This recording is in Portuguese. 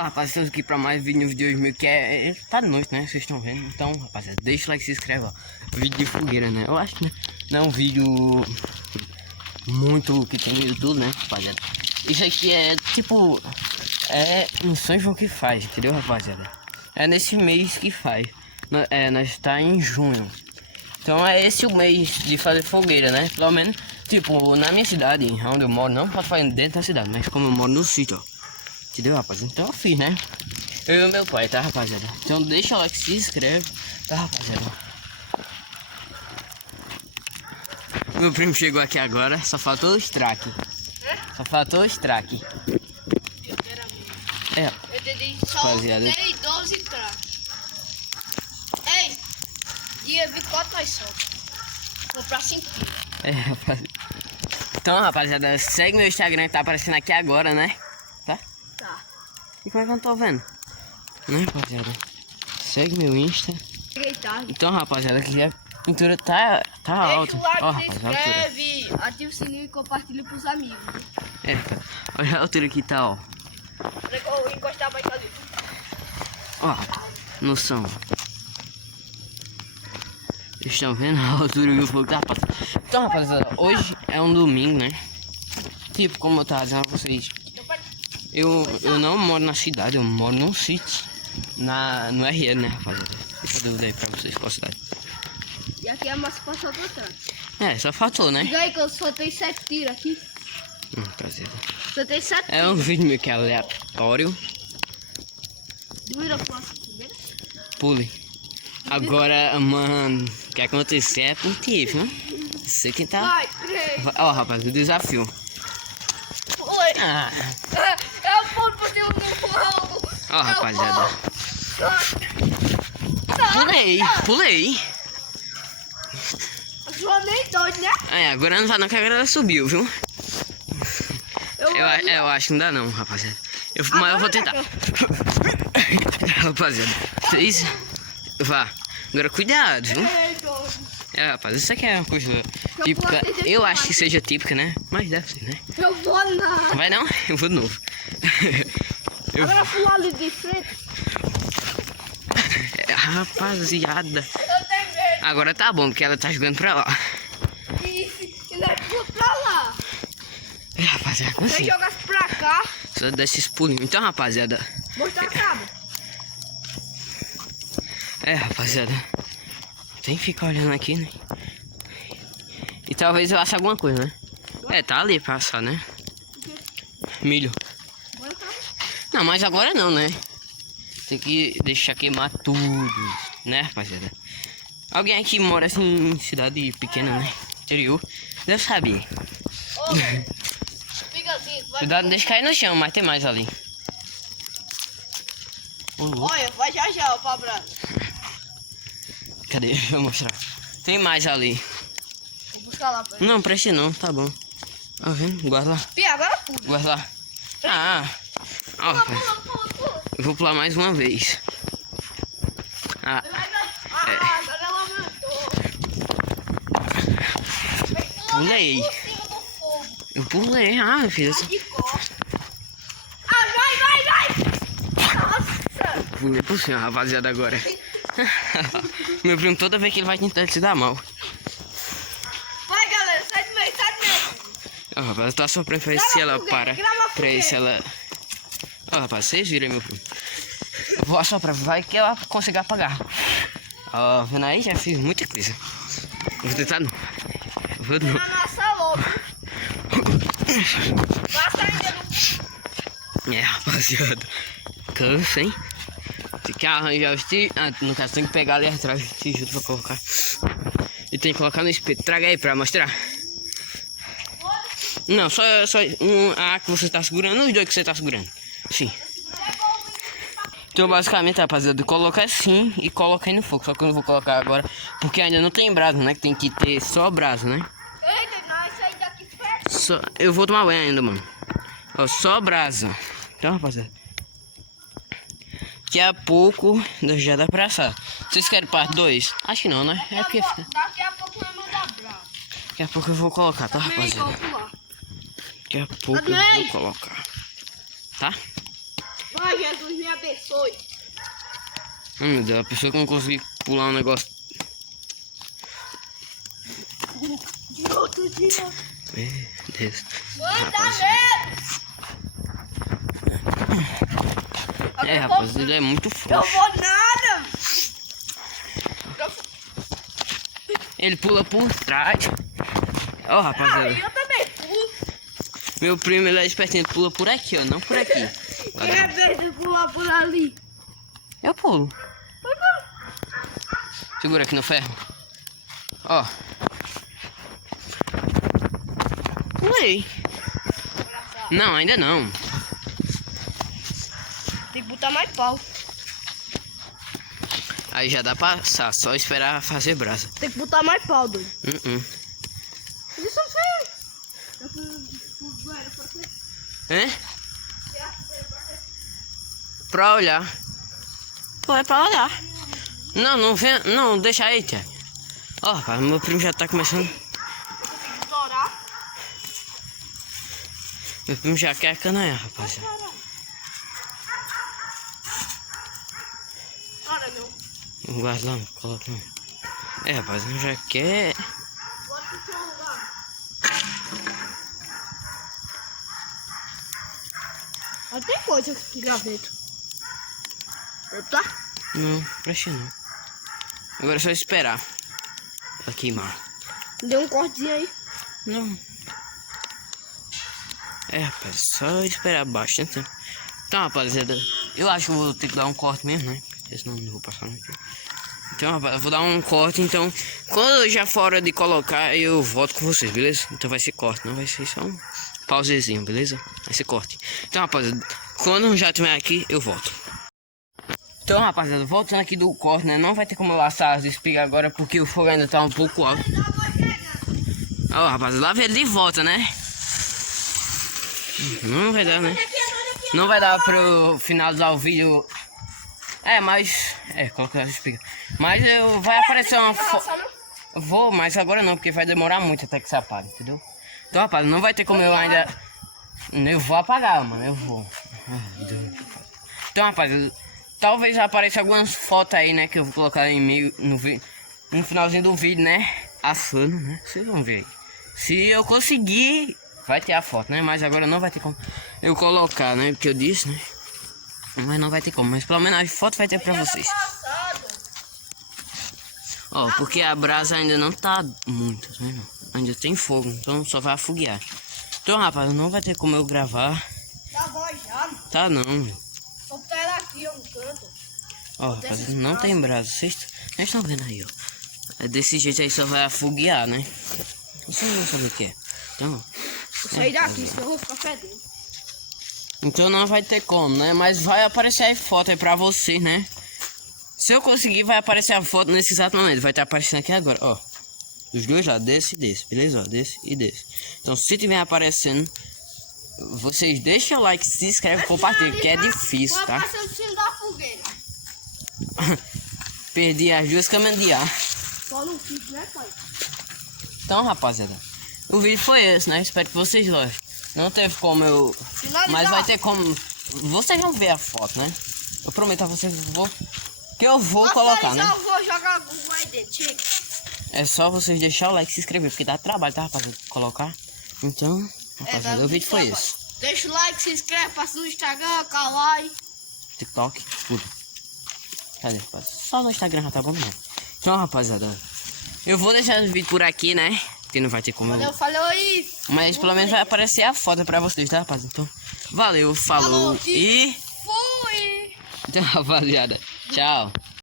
Fala, rapaziada, estamos aqui pra mais vídeo de hoje, que é... Tá de noite, né? Vocês estão vendo. Então, rapaziada, deixa o like e se inscreve, ó. Vídeo de fogueira, né? Eu acho que não é um vídeo muito que tem no YouTube, né, rapaziada? Isso aqui é, tipo... É em São João que faz, entendeu, rapaziada? É nesse mês que faz. Nós tá em junho. Então é esse o mês de fazer fogueira, né? Pelo menos, tipo, na minha cidade, onde eu moro, não posso fazer dentro da cidade, mas como eu moro no sítio, ó. Entendeu, rapaziada? Então eu fiz, né? Eu e meu pai, tá, rapaziada? Então deixa o like, se inscreve, tá, rapaziada? Meu primo chegou aqui agora, só faltou o strike. Só faltou o strike. É, Eu dei só rapaziada. 12 tracks. Ei, dia 24 nós só. Comprar 5 quilos. É, rapaziada. Então, rapaziada, segue meu Instagram que tá aparecendo aqui agora, né? Tá? Tá. E como é que eu não tô vendo? Né, rapaziada? Segue meu Insta. Cheguei tarde. Então, rapaziada, aqui a pintura tá alta. Deixa o like, Ó, se rapaziada, a altura. inscreve, ativa o sininho e compartilha pros amigos. É, olha a altura que tá, ó. Vou encostar mais ali. Ó, noção. Vocês estão vendo a altura que o fogo tá passando? Então, rapaziada, hoje é um domingo, né? Tipo, como eu tava dizendo pra vocês, eu não moro na cidade, eu moro num sítio. No RL, né, rapaziada? Deixa eu dúvida aí pra vocês qual cidade. E aqui é a massa passou pra trás. É, só faltou, né? Diga aí que eu só tenho 7 tiros aqui. Rapaziada. Só tenho 7 É um vídeo meio que aleatório. Dura com a fogueira. Pule. Agora, mano, o que acontecer é por ti, viu? Você que tá... Vai, 3. Ó, rapaz, o desafio. Oi. Ah, Eu pulo por cima do fogo. ó, rapaziada. Pulei. Eu nem doido, né? É, agora não tá não, que agora ela subiu, viu? Eu Eu acho que não dá não, rapaziada. Mas eu vou tentar. Rapaziada, fez? Vá. Agora cuidado, viu? É, rapaz, isso aqui é uma coisa típica. Eu acho que seja típica, né? Mas deve ser, né? Eu vou na... Vai não? Eu vou de novo. Agora pular ali de frente. Rapaziada. Eu tenho medo. Agora tá bom, porque ela tá jogando pra lá. E nós pula pra lá. É, rapaziada, Se assim. jogasse pra cá, Só dar esses pulinhos. Então, rapaziada. mostrar a cabo. É, rapaziada. Tem que ficar olhando aqui, né? E talvez eu ache alguma coisa, né? É, tá ali pra assar, né? Milho. Não, mas agora não, né? Tem que deixar queimar tudo, né, rapaziada? Alguém aqui mora assim em cidade pequena, né? Interior. Deve saber. Ô, fica assim, vai. Cuidado, não deixa cair no chão, mas tem mais ali. Olha, vai já, ó, pra brasa. Cadê? Deixa eu mostrar. Tem mais ali. Vou buscar lá pra ele. Não, preste não, tá bom. Tá vendo? Guarda lá. Pia, agora pula. Guarda lá. Ah, ó, Pula. eu vou pular mais uma vez. Ah, Agora ela aumentou. pulei. Por cima do fogo. Eu pulei, meu filho. De costa. Vai. Nossa. Pulei por cima, rapaziada, agora. Meu primo, toda vez que ele vai tentar se dar mal. Vai, galera, sai do meio. Ó, rapaz, eu tô sofrendo pra ver se ela para. Pra ver se ela... Ó, rapaz, vocês viram, meu primo. Eu vou assoprar, vai que ela consiga apagar. Ó, vendo aí, já fiz muita coisa. Eu vou tentar não. Eu vou não. Na nossa louca. Passa ainda no... É, rapaziada. Cansa, hein? Tem que arranjar os tiros. Ah, no caso, tem que pegar ali atrás os tijolos pra colocar. E tem que colocar no espeto. Traga aí pra mostrar. Não, só a que você tá segurando, os dois que você tá segurando. Sim. Então, basicamente, rapaziada, coloca assim e coloca aí no fogo. Só que eu não vou colocar agora, porque ainda não tem brasa, né? Que tem que ter só brasa, né? Eita, nós saímos daqui perto. Só... Eu vou tomar banho ainda, mano. Ó, só brasa. Então, rapaziada, daqui a pouco já dá pra assar. Vocês querem parte 2? Acho que não, né? É porque fica... Daqui a pouco vai mandar brasa. Daqui a pouco eu vou colocar, tá, rapaziada? Daqui a pouco eu vou colocar. Tá? Ai, Jesus, me abençoe. Meu Deus, a pessoa que não conseguir pular um negócio. De outro dia. Meu Deus. Mãe, tá Rapaz. vendo? É, rapaz, ele é muito Eu frouxo. vou nada. Ele pula por trás. Ó, rapaziada. Eu também pulo. Meu primo, ele é espertinho, ele pula por aqui, ó, não por aqui. Quem é vez de pular por ali? Eu pulo. Segura aqui no ferro. Ó. Pulei. Não, ainda não. Tem que botar mais pau. Aí já dá pra passar, só esperar fazer brasa. Tem que botar mais pau, doido. Isso Hein? Pra olhar. Pô, é pra olhar. Não, não vem. Não, deixa aí, tia. Ó, rapaz, meu primo já tá começando. Estourar. Meu primo já quer cananhar, rapaziada. Ora não. Não guarda lá, não, coloca não. É, rapaz, eu já quer. Bota o seu lugar. Mas tem coisa aqui, gaveta. Tá? Não, preste não. Agora é só esperar. Pra queimar. Deu um cortezinho aí. Não. É, rapaz, só esperar bastante tempo. Então, rapaziada, eu acho que eu vou ter que dar um corte mesmo, né? Porque senão eu não vou passar muito. Então, rapaz, eu vou dar um corte. Então, quando eu já for hora de colocar, eu volto com vocês, beleza? Então vai ser corte, não vai ser só um pausezinho, beleza? Vai ser corte. Então, rapaziada, quando eu já estiver aqui, eu volto. Então, rapaziada, voltando aqui do corte, né? Não vai ter como eu laçar as espigas agora, porque o fogo ainda tá um pouco alto. Ó, rapaziada, lá vem ele de volta, né? Não vai dar, né? Não vai dar pro finalizar o vídeo. É, mas... É, colocar as espigas. Mas vai aparecer uma Vou, mas agora não, porque vai demorar muito até que se apague, entendeu? Então, rapaz, não vai ter como eu ainda... Eu vou apagar, mano, eu vou. Ai, Deus. Então, rapaz, talvez apareça algumas fotos aí, né, que eu vou colocar em meio no finalzinho do vídeo, né? Assando, né? Vocês vão ver aí. Se eu conseguir, vai ter a foto, né? Mas agora não vai ter como eu colocar, né? Porque eu disse, né? Mas não vai ter como. Mas pelo menos a foto vai ter pra vocês. Ó, porque a brasa ainda não tá muito, né? Ainda tem fogo, então só vai afoguear. Então, rapaz, não vai ter como eu gravar. Tá bom já. Tá não. Vou botar ela aqui, ó, no canto. Ó, rapaz, não tem brasa. Vocês estão vendo aí, ó. Desse jeito aí só vai afoguear, né? Vocês não sabem o que é. Então, Sai daqui, senão eu vou ficar fedendo. então não vai ter como, né? Mas vai aparecer aí foto aí pra vocês, né? Se eu conseguir, vai aparecer a foto nesse exato momento. Vai estar aparecendo aqui agora, ó. Dos dois lados, desse e desse, beleza? Ó, desse e desse. Então, se tiver aparecendo, vocês deixem o like, se inscreve e compartilha, que é difícil, Vou tá? passar o sino da fogueira. Perdi as duas câmeras de ar. Só não fiz, né, pai? Então, rapaziada, o vídeo foi esse, né? Espero que vocês gostem. Não teve como eu... Mas vai ter como... Vocês vão ver a foto, né? Eu prometo a vocês que eu vou colocar, né? Eu vou jogar Google aí dentro. É só vocês deixar o like e se inscrever, porque dá trabalho, tá, rapaziada? Colocar. Então, rapaziada, o vídeo foi esse. Deixa o like, se inscreve, passa no Instagram, Kawaii. TikTok, tudo. Cadê, rapaziada? Só no Instagram já tá bom, não. Então, rapaziada, eu vou deixar o vídeo por aqui, né? Porque não vai ter como... Valeu, falou isso. Mas pelo menos vai aparecer a foto pra vocês, tá, rapaziada? Então, valeu, falou e... Fui. Então, rapaziada, tchau.